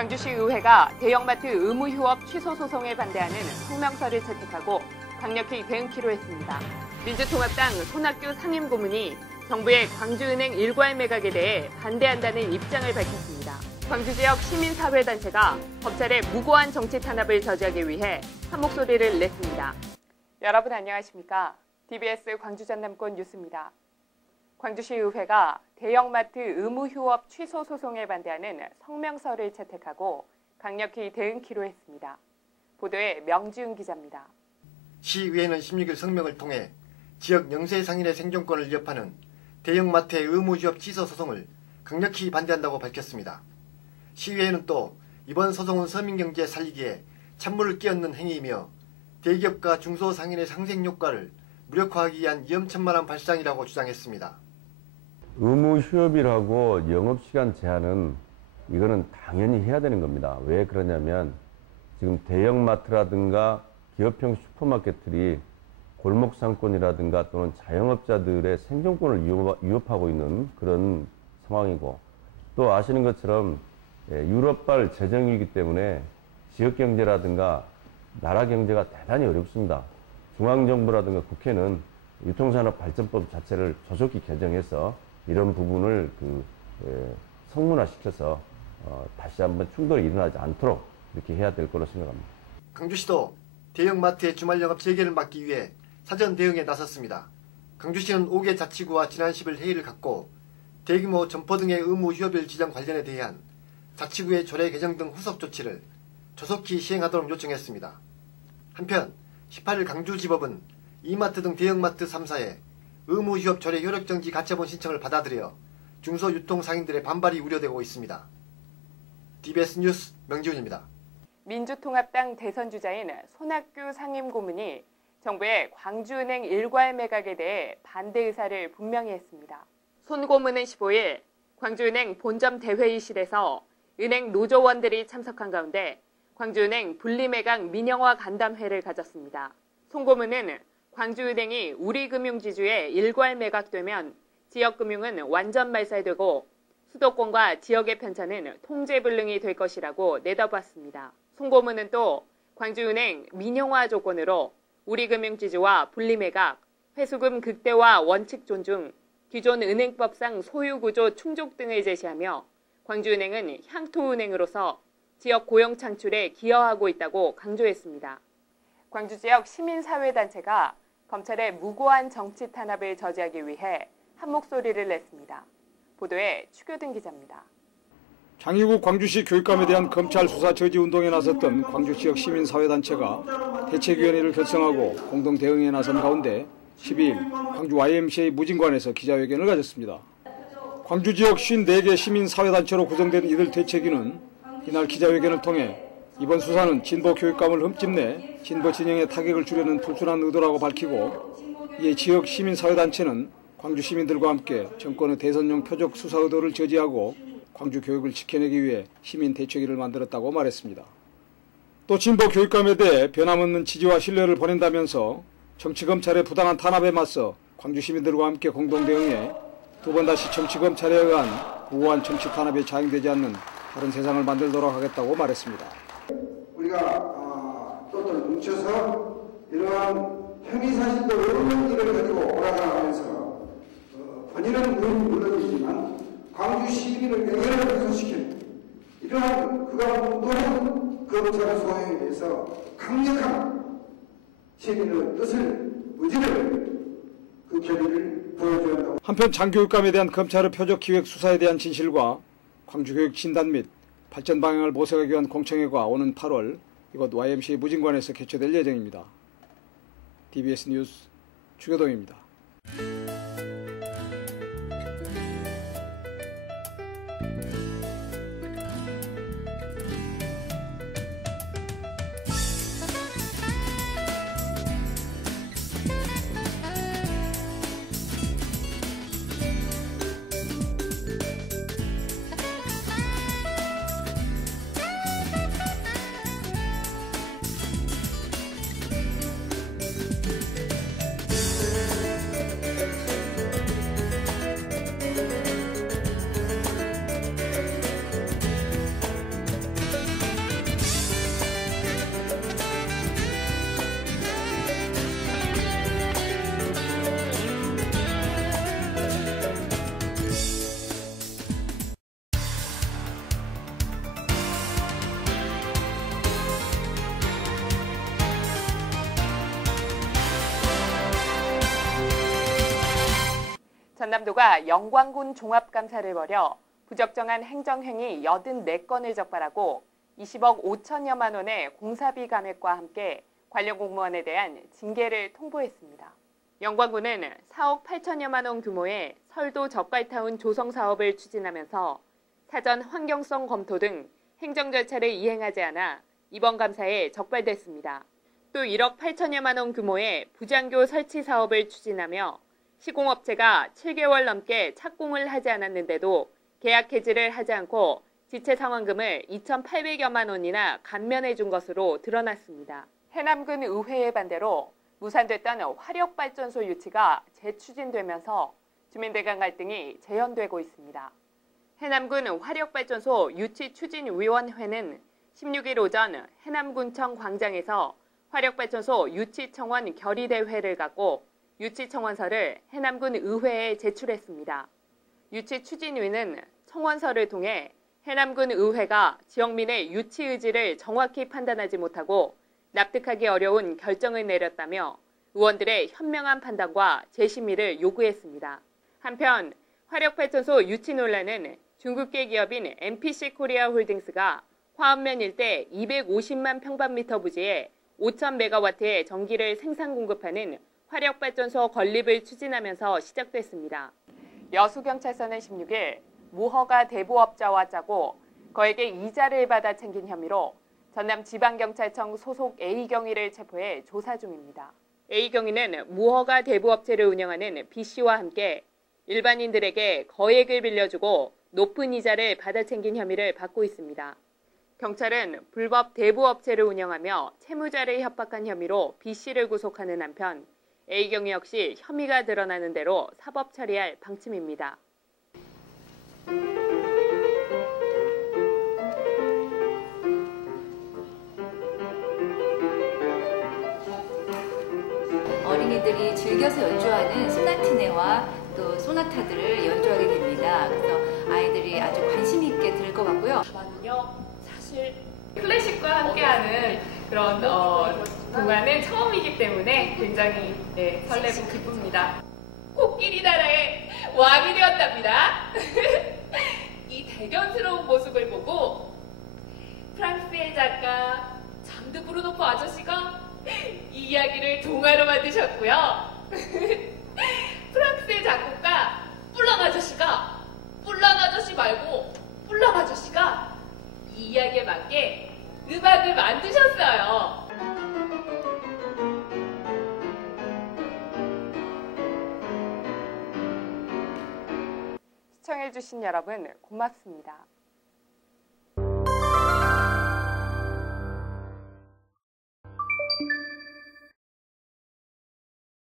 광주시 의회가 대형마트 의무휴업 취소 소송에 반대하는 성명서를 채택하고 강력히 대응키로 했습니다. 민주통합당 손학규 상임고문이 정부의 광주은행 일괄 매각에 대해 반대한다는 입장을 밝혔습니다. 광주 지역 시민사회단체가 검찰의 무고한 정치 탄압을 저지하기 위해 한 목소리를 냈습니다. 여러분 안녕하십니까? TBS 광주 전남권 뉴스입니다. 광주시 의회가 대형마트 의무휴업 취소 소송에 반대하는 성명서를 채택하고 강력히 대응키로 했습니다. 보도에 명지훈 기자입니다. 시의회는 16일 성명을 통해 지역 영세상인의 생존권을 위협하는 대형마트의 의무휴업 취소 소송을 강력히 반대한다고 밝혔습니다. 시의회는 또 이번 소송은 서민경제 살리기에 찬물을 끼얹는 행위이며 대기업과 중소상인의 상생효과를 무력화하기 위한 위험천만한 발상이라고 주장했습니다. 의무휴업이라고 영업시간 제한은 이거는 당연히 해야 되는 겁니다. 왜 그러냐면 지금 대형마트라든가 기업형 슈퍼마켓들이 골목상권이라든가 또는 자영업자들의 생존권을 위협하고 있는 그런 상황이고, 또 아시는 것처럼 유럽발 재정이기 때문에 지역경제라든가 나라 경제가 대단히 어렵습니다. 중앙정부라든가 국회는 유통산업발전법 자체를 조속히 개정해서 이런 부분을 성문화시켜서 다시 한번 충돌이 일어나지 않도록 이렇게 해야 될 거로 생각합니다. 광주시도 대형마트의 주말 영업 재개를 막기 위해 사전 대응에 나섰습니다. 광주시는 5개 자치구와 지난 10일 회의를 갖고 대규모 점포 등의 의무 휴업일 지정 관련에 대한 자치구의 조례 개정 등 후속 조치를 조속히 시행하도록 요청했습니다. 한편 18일 광주지법은 이마트 등 대형마트 3사의 의무휴업 조례 효력정지 가처분 신청을 받아들여 중소유통상인들의 반발이 우려되고 있습니다. TBS 뉴스 명지훈입니다. 민주통합당 대선주자인 손학규 상임고문이 정부의 광주은행 일괄 매각에 대해 반대 의사를 분명히 했습니다. 손 고문은 15일 광주은행 본점 대회의실에서 은행 노조원들이 참석한 가운데 광주은행 분리매각 민영화 간담회를 가졌습니다. 손 고문은 광주은행이 우리금융지주에 일괄 매각되면 지역금융은 완전 말살되고 수도권과 지역의 편차는 통제불능이 될 것이라고 내다봤습니다. 손 고문은 또 광주은행 민영화 조건으로 우리금융지주와 분리매각, 회수금 극대화 원칙 존중, 기존 은행법상 소유구조 충족 등을 제시하며 광주은행은 향토은행으로서 지역 고용 창출에 기여하고 있다고 강조했습니다. 광주 지역 시민사회단체가 검찰의 무고한 정치 탄압을 저지하기 위해 한 목소리를 냈습니다. 보도에 추교등 기자입니다. 장희국 광주시 교육감에 대한 검찰 수사 저지 운동에 나섰던 광주 지역 시민사회단체가 대책위원회를 결성하고 공동 대응에 나선 가운데 12일 광주 YMCA 무진관에서 기자회견을 가졌습니다. 광주 지역 54개 시민사회단체로 구성된 이들 대책위는 이날 기자회견을 통해 이번 수사는 진보 교육감을 흠집내 진보 진영의 타격을 주려는 불순한 의도라고 밝히고, 이에 지역 시민사회단체는 광주 시민들과 함께 정권의 대선용 표적 수사 의도를 저지하고 광주 교육을 지켜내기 위해 시민 대책위를 만들었다고 말했습니다. 또 진보 교육감에 대해 변함없는 지지와 신뢰를 보낸다면서 정치검찰의 부당한 탄압에 맞서 광주 시민들과 함께 공동 대응해 두 번 다시 정치검찰에 의한 무고한 정치 탄압에 자행되지 않는 다른 세상을 만들도록 하겠다고 말했습니다. 우리가 또 뭉쳐서 이러한 혐의사실도 의혹들을 가지고 오락가면서 본인은 물론이지만 광주 시민을 명예를 훼손시키는 이러한 그가 검찰의 소행에 대해서 강력한 시민의 뜻을, 의지를, 그 결의를 보여줘야 한다고. 한편 장교육감에 대한 검찰의 표적 기획 수사에 대한 진실과 광주교육 진단 및 발전 방향을 모색하기 위한 공청회가 오는 8월 이곳 YMCA 무진관에서 개최될 예정입니다. TBS 뉴스 추교동입니다. 전남도가 영광군 종합감사를 벌여 부적정한 행정행위 84건을 적발하고 20억 5천여만 원의 공사비 감액과 함께 관련 공무원에 대한 징계를 통보했습니다. 영광군은 4억 8천여만 원 규모의 설도 적발타운 조성 사업을 추진하면서 사전 환경성 검토 등 행정 절차를 이행하지 않아 이번 감사에 적발됐습니다. 또 1억 8천여만 원 규모의 부장교 설치 사업을 추진하며 시공업체가 7개월 넘게 착공을 하지 않았는데도 계약 해지를 하지 않고 지체 상환금을 2,800여만 원이나 감면해 준 것으로 드러났습니다. 해남군 의회의 반대로 무산됐던 화력발전소 유치가 재추진되면서 주민들 간 갈등이 재현되고 있습니다. 해남군 화력발전소 유치추진위원회는 16일 오전 해남군청 광장에서 화력발전소 유치청원 결의대회를 갖고 유치청원서를 해남군 의회에 제출했습니다. 유치추진위는 청원서를 통해 해남군 의회가 지역민의 유치 의지를 정확히 판단하지 못하고 납득하기 어려운 결정을 내렸다며 의원들의 현명한 판단과 재심의를 요구했습니다. 한편 화력발전소 유치 논란은 중국계 기업인 MPC 코리아 홀딩스가 화엄면 일대 250만 평방미터 부지에 5,000메가와트의 전기를 생산 공급하는 화력발전소 건립을 추진하면서 시작됐습니다. 여수경찰서는 16일 무허가 대부업자와 짜고 거액의 이자를 받아 챙긴 혐의로 전남지방경찰청 소속 A경위를 체포해 조사 중입니다. A경위는 무허가 대부업체를 운영하는 B씨와 함께 일반인들에게 거액을 빌려주고 높은 이자를 받아 챙긴 혐의를 받고 있습니다. 경찰은 불법 대부업체를 운영하며 채무자를 협박한 혐의로 B씨를 구속하는 한편 A경위 역시 혐의가 드러나는 대로 사법 처리할 방침입니다. 어린이들이 즐겨서 연주하는 소나티네와 또 소나타들을 연주하게 됩니다. 그래서 아이들이 아주 관심 있게 들을 것 같고요. 저는요, 사실 클래식과 함께하는 그런 동화는 처음이기 때문에 굉장히 설레고 기쁩니다. 코끼리 나라의 왕이 되었답니다. 이 대견스러운 모습을 보고 프랑스의 작가 장드 브루노프 아저씨가 이 이야기를 동화로 만드셨고요. 프랑스의 작곡가 뿔랑 아저씨가 뿔랑 아저씨 말고 뿔랑 아저씨가 이 이야기에 맞게 음악을 만드셨어요. 시청해주신 여러분 고맙습니다.